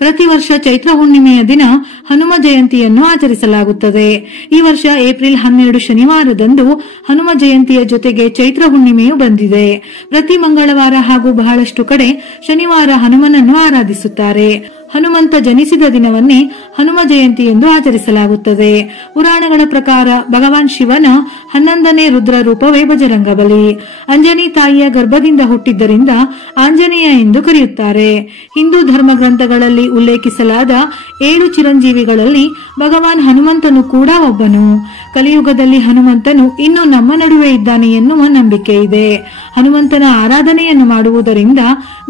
ಪ್ರತಿ ವರ್ಷ ಚೈತ್ರ ಹುಣ್ಣಿಮೆಯ ದಿನ ಹನುಮ ಜಯಂತಿಯನ್ನು ಆಚರಿಸಲಾಗುತ್ತದೆ. ಈ ವರ್ಷ ಏಪ್ರಿಲ್ 12 ಶನಿವಾರದಂದು ಹನುಮ ಜಯಂತಿಯ ಜೊತೆಗೆ ಚೈತ್ರ ಹುಣ್ಣಿಮೆಯು ಬಂದಿದೆ. ಪ್ರತಿ ಮಂಗಳವಾರ ಹಾಗೂ ಬಹಳಷ್ಟು ಕಡೆ ಶನಿವಾರ ಹನುಮನನ್ನು ಆರಾಧಿಸುತ್ತಾರೆ. ಹನುಮಂತ ಜನಿಸಿದ ದಿನವನ್ನೇ ಹನುಮ ಜಯಂತಿ ಎಂದು ಆಚರಿಸಲಾಗುತ್ತದೆ. ಪುರಾಣಗಳ ಪ್ರಕಾರ ಭಗವಾನ್ ಶಿವನ 11ನೇ ರುದ್ರ ರೂಪವೇ ಬಜರಂಗಬಲಿ. ಅಂಜನಿ ತಾಯಿಯ ಗರ್ಭದಿಂದ ಹುಟ್ಟಿದ್ದರಿಂದ ಆಂಜನೇಯ ಎಂದು ಕರೆಯುತ್ತಾರೆ. ಹಿಂದೂ ಧರ್ಮ ಗ್ರಂಥಗಳಲ್ಲಿ ಉಲ್ಲೇಖಿಸಲಾದ 7 ಚಿರಂಜೀವಿಗಳಲ್ಲಿ ಭಗವಾನ್ ಹನುಮಂತನು ಕೂಡ ಒಬ್ಬನು. ಕಲಿಯುಗದಲ್ಲಿ ಹನುಮಂತನು ಇನ್ನು ನಮ್ಮ ನಡುವೆ ಇದ್ದಾನೆ ಎನ್ನುವ ನಂಬಿಕೆ ಇದೆ. ಹನುಮಂತನ ಆರಾಧನೆಯನ್ನು ಮಾಡುವುದರಿಂದ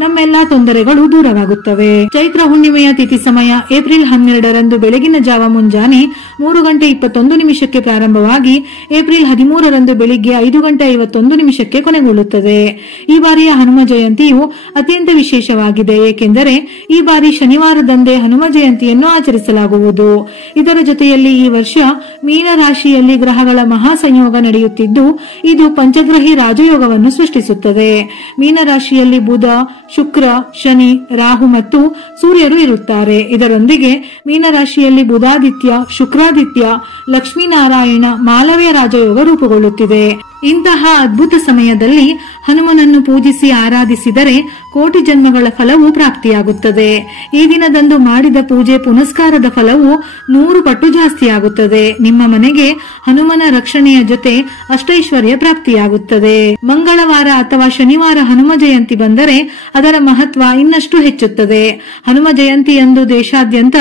ನಮ್ಮೆಲ್ಲಾ ತೊಂದರೆಗಳು ದೂರವಾಗುತ್ತವೆ. ಚೈತ್ರ ಹುಣ್ಣಿಮೆಯ ತಿಥಿ ಸಮಯ ಏಪ್ರಿಲ್ 12ರಂದು ಬೆಳಗಿನ ಜಾವ ಮುಂಜಾನೆ 3:21 ಪ್ರಾರಂಭವಾಗಿ ಏಪ್ರಿಲ್ 13ರಂದು ಬೆಳಿಗ್ಗೆ 5:51 ಕೊನೆಗೊಳ್ಳುತ್ತದೆ. ಈ ಬಾರಿಯ ಹನುಮ ಜಯಂತಿಯು ಅತ್ಯಂತ ವಿಶೇಷವಾಗಿದೆ. ಏಕೆಂದರೆ ಈ ಬಾರಿ ಶನಿವಾರದಂದೇ ಹನುಮ ಜಯಂತಿಯನ್ನು ಆಚರಿಸಲಾಗುವುದು. ಇದರ ಜೊತೆಯಲ್ಲಿ ಈ ವರ್ಷ ಮೀನ ರಾಶಿಯಲ್ಲಿ ಗ್ರಹಗಳ ಮಹಾ ಸಂಯೋಗ ನಡೆಯುತ್ತಿದ್ದು ಇದು ಪಂಚಗ್ರಹಿ ರಾಜಯೋಗವನ್ನು ಸೃಷ್ಟಿಸುತ್ತದೆ. ಮೀನ ರಾಶಿಯಲ್ಲಿ ಬುಧ, ಶುಕ್ರ, ಶನಿ, ರಾಹು ಮತ್ತು ಸೂರ್ಯರು ಇರುತ್ತಾರೆ. ಇದರೊಂದಿಗೆ ಮೀನರಾಶಿಯಲ್ಲಿ ಬುಧಾದಿತ್ಯ, ಶುಕ್ರಾದಿತ್ಯ, ಲಕ್ಷ್ಮೀನಾರಾಯಣ, ಮಾಲವ್ಯ ರಾಜಯೋಗ ರೂಪುಗೊಳ್ಳುತ್ತಿದೆ. ಇಂತಹ ಅದ್ಭುತ ಸಮಯದಲ್ಲಿ ಹನುಮನನ್ನು ಪೂಜಿಸಿ ಆರಾಧಿಸಿದರೆ ಕೋಟಿ ಜನ್ಮಗಳ ಫಲವು ಪ್ರಾಪ್ತಿಯಾಗುತ್ತದೆ. ಈ ದಿನದಂದು ಮಾಡಿದ ಪೂಜೆ ಪುನಸ್ಕಾರದ ಫಲವು 100 ಪಟ್ಟು ಜಾಸ್ತಿಯಾಗುತ್ತದೆ. ನಿಮ್ಮ ಮನೆಗೆ ಹನುಮನ ರಕ್ಷಣೆಯ ಜೊತೆ ಅಷ್ಟೈಶ್ವರ್ಯ ಪ್ರಾಪ್ತಿಯಾಗುತ್ತದೆ. ಮಂಗಳವಾರ ಅಥವಾ ಶನಿವಾರ ಹನುಮ ಜಯಂತಿ ಬಂದರೆ ಅದರ ಮಹತ್ವ ಇನ್ನಷ್ಟು ಹೆಚ್ಚುತ್ತದೆ. ಹನುಮ ಜಯಂತಿಯಂದು ದೇಶಾದ್ಯಂತ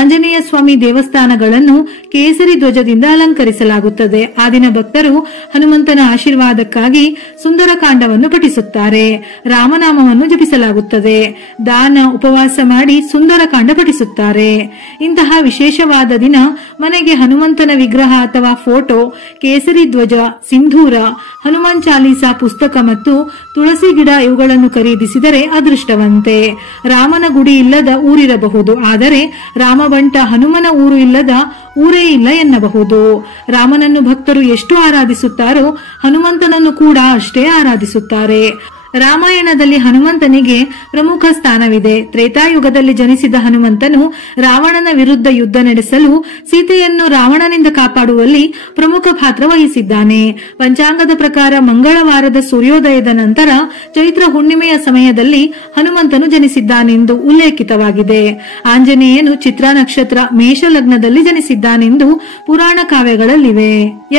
ಆಂಜನೇಯ ಸ್ವಾಮಿ ದೇವಸ್ಥಾನಗಳನ್ನು ಕೇಸರಿ ಧ್ವಜದಿಂದ ಅಲಂಕರಿಸಲಾಗುತ್ತದೆ. ಆ ದಿನ ಭಕ್ತರು ಹನುಮಂತನ ಆಶೀರ್ವಾದಕ್ಕಾಗಿ ಸುಂದರಕಾಂಡವನ್ನು ಪಠಿಸುತ್ತಾರೆ. ರಾಮನಾಮವನ್ನು ಜಪಿಸಲಾಗುತ್ತದೆ. ದಾನ, ಉಪವಾಸ ಮಾಡಿ ಸುಂದರಕಾಂಡ ಪಠಿಸುತ್ತಾರೆ. ಇಂತಹ ವಿಶೇಷವಾದ ದಿನ ಮನೆಗೆ ಹನುಮಂತನ ವಿಗ್ರಹ ಅಥವಾ ಫೋಟೋ, ಕೇಸರಿ ಧ್ವಜ, ಸಿಂಧೂರ, ಹನುಮಾನ್ ಚಾಲೀಸಾ ಪುಸ್ತಕ ಮತ್ತು ತುಳಸಿ ಗಿಡ ಇವುಗಳನ್ನು ಖರೀದಿಸಿದರೆ ಅದೃಷ್ಟವಂತೆ. ರಾಮನ ಗುಡಿ ಇಲ್ಲದ ಊರಿರಬಹುದು, ಆದರೆ ರಾಮಬಂಟ ಹನುಮನ ಊರು ಇಲ್ಲದ ಊರೇ ಇಲ್ಲ ಎನ್ನಬಹುದು. ರಾಮನನ್ನು ಭಕ್ತರು ಎಷ್ಟು ಆರಾಧಿಸುತ್ತಾರೋ ಹನುಮಂತನನ್ನು ಕೂಡ ಅಷ್ಟೇ ಆರಾಧಿಸುತ್ತಾರೆ. ರಾಮಾಯಣದಲ್ಲಿ ಹನುಮಂತನಿಗೆ ಪ್ರಮುಖ ಸ್ಥಾನವಿದೆ. ತ್ರೇತಾಯುಗದಲ್ಲಿ ಜನಿಸಿದ ಹನುಮಂತನು ರಾವಣನ ವಿರುದ್ಧ ಯುದ್ಧ ನಡೆಸಲು ಸೀತೆಯನ್ನು ರಾವಣನಿಂದ ಕಾಪಾಡುವಲ್ಲಿ ಪ್ರಮುಖ ಪಾತ್ರ ವಹಿಸಿದ್ದಾನೆ. ಪಂಚಾಂಗದ ಪ್ರಕಾರ ಮಂಗಳವಾರದ ಸೂರ್ಯೋದಯದ ನಂತರ ಚೈತ್ರ ಹುಣ್ಣಿಮೆಯ ಸಮಯದಲ್ಲಿ ಹನುಮಂತನು ಜನಿಸಿದ್ದಾನೆಂದು ಉಲ್ಲೇಖಿತವಾಗಿದೆ. ಆಂಜನೇಯನು ಚಿತ್ರಾ ನಕ್ಷತ್ರ ಮೇಷ ಲಗ್ನದಲ್ಲಿ ಜನಿಸಿದ್ದಾನೆಂದು ಪುರಾಣ ಕಾವ್ಯಗಳಲ್ಲಿವೆ.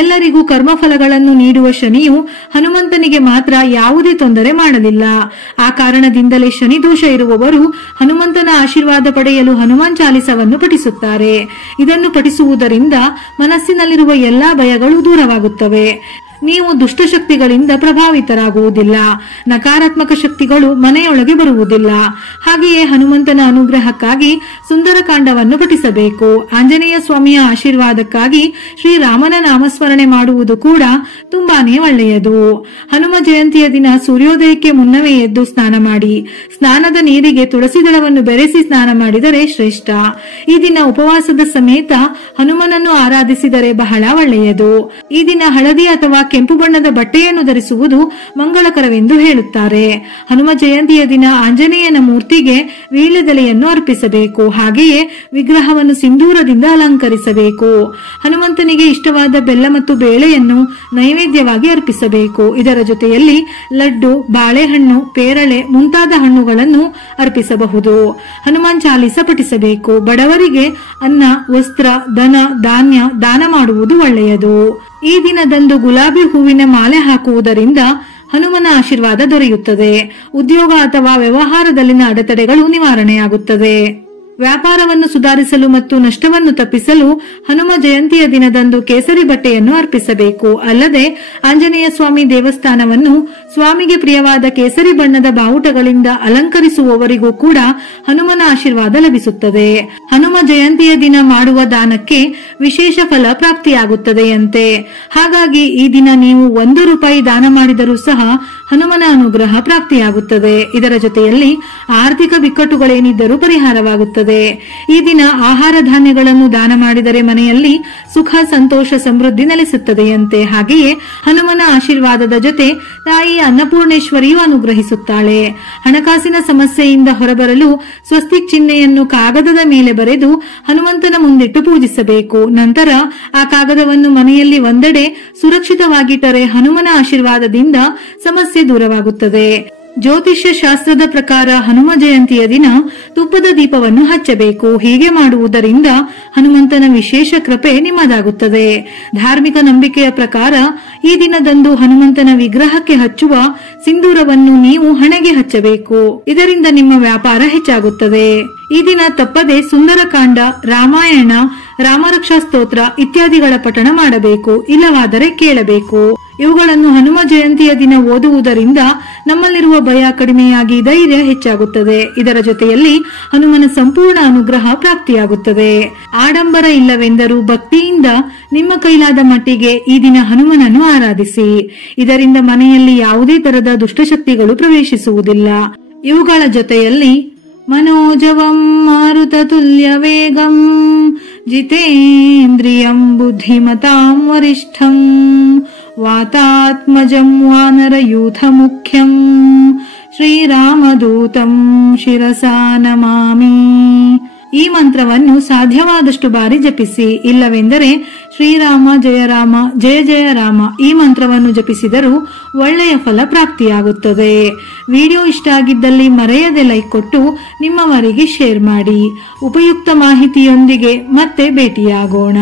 ಎಲ್ಲರಿಗೂ ಕರ್ಮಫಲಗಳನ್ನು ನೀಡುವ ಶನಿಯು ಹನುಮಂತನಿಗೆ ಮಾತ್ರ ಯಾವುದೇ ತೊಂದರೆ ಮಾಡಲಿಲ್ಲ. ಆ ಕಾರಣದಿಂದಲೇ ಶನಿ ದೋಷ ಇರುವವರು ಹನುಮಂತನ ಆಶೀರ್ವಾದ ಪಡೆಯಲು ಹನುಮಾನ್ ಚಾಲಿಸವನ್ನು ಪಠಿಸುತ್ತಾರೆ. ಇದನ್ನು ಪಠಿಸುವುದರಿಂದ ಮನಸ್ಸಿನಲ್ಲಿರುವ ಎಲ್ಲಾ ಭಯಗಳು ದೂರವಾಗುತ್ತವೆ. ನೀವು ದುಷ್ಟಶಕ್ತಿಗಳಿಂದ ಪ್ರಭಾವಿತರಾಗುವುದಿಲ್ಲ. ನಕಾರಾತ್ಮಕ ಶಕ್ತಿಗಳು ಮನೆಯೊಳಗೆ ಬರುವುದಿಲ್ಲ. ಹಾಗೆಯೇ ಹನುಮಂತನ ಅನುಗ್ರಹಕ್ಕಾಗಿ ಸುಂದರಕಾಂಡವನ್ನು ಪಠಿಸಬೇಕು. ಆಂಜನೇಯ ಸ್ವಾಮಿಯ ಆಶೀರ್ವಾದಕ್ಕಾಗಿ ಶ್ರೀರಾಮನ ನಾಮಸ್ಮರಣೆ ಮಾಡುವುದು ಕೂಡ ತುಂಬಾನೇ ಒಳ್ಳೆಯದು. ಹನುಮ ಜಯಂತಿಯ ದಿನ ಸೂರ್ಯೋದಯಕ್ಕೆ ಮುನ್ನವೇ ಎದ್ದು ಸ್ನಾನ ಮಾಡಿ. ಸ್ನಾನದ ನೀರಿಗೆ ತುಳಸಿ ದಳವನ್ನು ಬೆರೆಸಿ ಸ್ನಾನ ಮಾಡಿದರೆ ಶ್ರೇಷ್ಠ. ಈ ದಿನ ಉಪವಾಸದ ಸಮೇತ ಹನುಮನನ್ನು ಆರಾಧಿಸಿದರೆ ಬಹಳ ಒಳ್ಳೆಯದು. ಈ ದಿನ ಹಳದಿ ಅಥವಾ ಕೆಂಪು ಬಣ್ಣದ ಬಟ್ಟೆಯನ್ನು ಧರಿಸುವುದು ಮಂಗಳಕರವೆಂದು ಹೇಳುತ್ತಾರೆ. ಹನುಮ ಜಯಂತಿಯ ದಿನ ಆಂಜನೇಯನ ಮೂರ್ತಿಗೆ ವೀಳ್ಯದೆಲೆಯನ್ನು ಅರ್ಪಿಸಬೇಕು. ಹಾಗೆಯೇ ವಿಗ್ರಹವನ್ನು ಸಿಂಧೂರದಿಂದ ಅಲಂಕರಿಸಬೇಕು. ಹನುಮಂತನಿಗೆ ಇಷ್ಟವಾದ ಬೆಲ್ಲ ಮತ್ತು ಬೇಳೆಯನ್ನು ನೈವೇದ್ಯವಾಗಿ ಅರ್ಪಿಸಬೇಕು. ಇದರ ಜೊತೆಯಲ್ಲಿ ಲಡ್ಡು, ಬಾಳೆಹಣ್ಣು, ಪೇರಳೆ ಮುಂತಾದ ಹಣ್ಣುಗಳನ್ನು ಅರ್ಪಿಸಬಹುದು. ಹನುಮಾನ್ ಚಾಲೀಸ ಪಠಿಸಬೇಕು. ಬಡವರಿಗೆ ಅನ್ನ, ವಸ್ತ್ರ, ಧನ, ಧಾನ್ಯ ದಾನ ಮಾಡುವುದು ಒಳ್ಳೆಯದು. ಈ ದಿನದಂದು ಗುಲಾಬಿ ಹೂವಿನ ಮಾಲೆ ಹಾಕುವುದರಿಂದ ಹನುಮನ ಆಶೀರ್ವಾದ ದೊರೆಯುತ್ತದೆ. ಉದ್ಯೋಗ ಅಥವಾ ವ್ಯವಹಾರದಲ್ಲಿನ ಅಡೆತಡೆಗಳು ನಿವಾರಣೆಯಾಗುತ್ತದೆ. ವ್ಯಾಪಾರವನ್ನು ಸುಧಾರಿಸಲು ಮತ್ತು ನಷ್ಟವನ್ನು ತಪ್ಪಿಸಲು ಹನುಮ ಜಯಂತಿಯ ದಿನದಂದು ಕೇಸರಿ ಬಟ್ಟೆಯನ್ನು ಅರ್ಪಿಸಬೇಕು. ಅಲ್ಲದೆ ಆಂಜನೇಯ ಸ್ವಾಮಿ ದೇವಸ್ಥಾನವನ್ನು ಸ್ವಾಮಿಗೆ ಪ್ರಿಯವಾದ ಕೇಸರಿ ಬಣ್ಣದ ಬಾವುಟಗಳಿಂದ ಅಲಂಕರಿಸುವವರಿಗೂ ಕೂಡ ಹನುಮನ ಆಶೀರ್ವಾದ ಲಭಿಸುತ್ತದೆ. ಹನುಮ ಜಯಂತಿಯ ದಿನ ಮಾಡುವ ದಾನಕ್ಕೆ ವಿಶೇಷ ಫಲ ಪ್ರಾಪ್ತಿಯಾಗುತ್ತದೆಯಂತೆ. ಹಾಗಾಗಿ ಈ ದಿನ ನೀವು 1 ರೂಪಾಯಿ ದಾನ ಮಾಡಿದರೂ ಸಹ ಹನುಮನ ಅನುಗ್ರಹ ಪ್ರಾಪ್ತಿಯಾಗುತ್ತದೆ. ಇದರ ಜೊತೆಯಲ್ಲಿ ಆರ್ಥಿಕ ಬಿಕ್ಕಟ್ಟುಗಳೇನಿದ್ದರೂ ಪರಿಹಾರವಾಗುತ್ತದೆ. ಈ ದಿನ ಆಹಾರ ಧಾನ್ಯಗಳನ್ನು ದಾನ ಮಾಡಿದರೆ ಮನೆಯಲ್ಲಿ ಸುಖ, ಸಂತೋಷ, ಸಮೃದ್ಧಿ ನೆಲೆಸುತ್ತದೆಯಂತೆ. ಹಾಗೆಯೇ ಹನುಮನ ಆಶೀರ್ವಾದದ ಜೊತೆ ತಾಯಿ ಅನ್ನಪೂರ್ಣೇಶ್ವರಿಯು ಅನುಗ್ರಹಿಸುತ್ತಾಳೆ. ಹಣಕಾಸಿನ ಸಮಸ್ಯೆಯಿಂದ ಹೊರಬರಲು ಸ್ವಸ್ತಿಕ್ ಚಿಹ್ನೆಯನ್ನು ಕಾಗದದ ಮೇಲೆ ಬರೆದು ಹನುಮಂತನ ಮುಂದಿಟ್ಟು ಪೂಜಿಸಬೇಕು. ನಂತರ ಆ ಕಾಗದವನ್ನು ಮನೆಯಲ್ಲಿ ಒಂದೆಡೆ ಸುರಕ್ಷಿತವಾಗಿಟ್ಟರೆ ಹನುಮನ ಆಶೀರ್ವಾದದಿಂದ ಸಮಸ್ಯೆ ದೂರವಾಗುತ್ತದೆ. ಜ್ಯೋತಿಷ್ಯ ಶಾಸ್ತ್ರದ ಪ್ರಕಾರ ಹನುಮ ಜಯಂತಿಯ ದಿನ ತುಪ್ಪದ ದೀಪವನ್ನು ಹಚ್ಚಬೇಕು. ಹೀಗೆ ಮಾಡುವುದರಿಂದ ಹನುಮಂತನ ವಿಶೇಷ ಕೃಪೆ ನಿಮ್ಮದಾಗುತ್ತದೆ. ಧಾರ್ಮಿಕ ನಂಬಿಕೆಯ ಪ್ರಕಾರ ಈ ದಿನದಂದು ಹನುಮಂತನ ವಿಗ್ರಹಕ್ಕೆ ಹಚ್ಚುವ ಸಿಂಧೂರವನ್ನು ನೀವು ಹಣೆಗೆ ಹಚ್ಚಬೇಕು. ಇದರಿಂದ ನಿಮ್ಮ ವ್ಯಾಪಾರ ಹೆಚ್ಚಾಗುತ್ತದೆ. ಈ ದಿನ ತಪ್ಪದೆ ಸುಂದರಕಾಂಡ, ರಾಮಾಯಣ, ರಾಮರಕ್ಷಾ ಸ್ತೋತ್ರ ಇತ್ಯಾದಿಗಳ ಪಠಣ ಮಾಡಬೇಕು. ಇಲ್ಲವಾದರೆ ಕೇಳಬೇಕು. ಇವುಗಳನ್ನು ಹನುಮ ಜಯಂತಿಯ ದಿನ ಓದುವುದರಿಂದ ನಮ್ಮಲ್ಲಿರುವ ಭಯ ಕಡಿಮೆಯಾಗಿ ಧೈರ್ಯ ಹೆಚ್ಚಾಗುತ್ತದೆ. ಇದರ ಜೊತೆಯಲ್ಲಿ ಹನುಮನ ಸಂಪೂರ್ಣ ಅನುಗ್ರಹ ಪ್ರಾಪ್ತಿಯಾಗುತ್ತದೆ. ಆಡಂಬರ ಇಲ್ಲವೆಂದರೂ ಭಕ್ತಿಯಿಂದ ನಿಮ್ಮ ಕೈಲಾದ ಮಟ್ಟಿಗೆ ಈ ದಿನ ಹನುಮನನ್ನು ಆರಾಧಿಸಿ. ಇದರಿಂದ ಮನೆಯಲ್ಲಿ ಯಾವುದೇ ತರದ ದುಷ್ಟಶಕ್ತಿಗಳು ಪ್ರವೇಶಿಸುವುದಿಲ್ಲ. ಇವುಗಳ ಜೊತೆಯಲ್ಲಿ ಮನೋಜವಂ ಮಾರುತ ತುಲ್ಯ ವೇಗಂ ಜಿತೇಂದ್ರಿಯಂ ಬುದ್ಧಿಮತಾಂ ವರಿಷ್ಠಂ ವಾತಾತ್ಮಜಂ ವಾನರಯೂಥ ಮುಖ್ಯಂ ಶ್ರೀರಾಮದೂತಂ ಶಿರಸಾ ನಮಾಮಿ. ಈ ಮಂತ್ರವನ್ನು ಸಾಧ್ಯವಾದಷ್ಟು ಬಾರಿ ಜಪಿಸಿ. ಇಲ್ಲವೆಂದರೆ ಶ್ರೀರಾಮ ಜಯ ರಾಮ ಜಯ ಜಯ ರಾಮ ಈ ಮಂತ್ರವನ್ನು ಜಪಿಸಿದರೂ ಒಳ್ಳೆಯ ಫಲ ಪ್ರಾಪ್ತಿಯಾಗುತ್ತದೆ. ವಿಡಿಯೋ ಇಷ್ಟ ಆಗಿದ್ದಲ್ಲಿ ಮರೆಯದೆ ಲೈಕ್ ಕೊಟ್ಟು ನಿಮ್ಮವರಿಗೆ ಶೇರ್ ಮಾಡಿ. ಉಪಯುಕ್ತ ಮಾಹಿತಿಯೊಂದಿಗೆ ಮತ್ತೆ ಭೇಟಿಯಾಗೋಣ.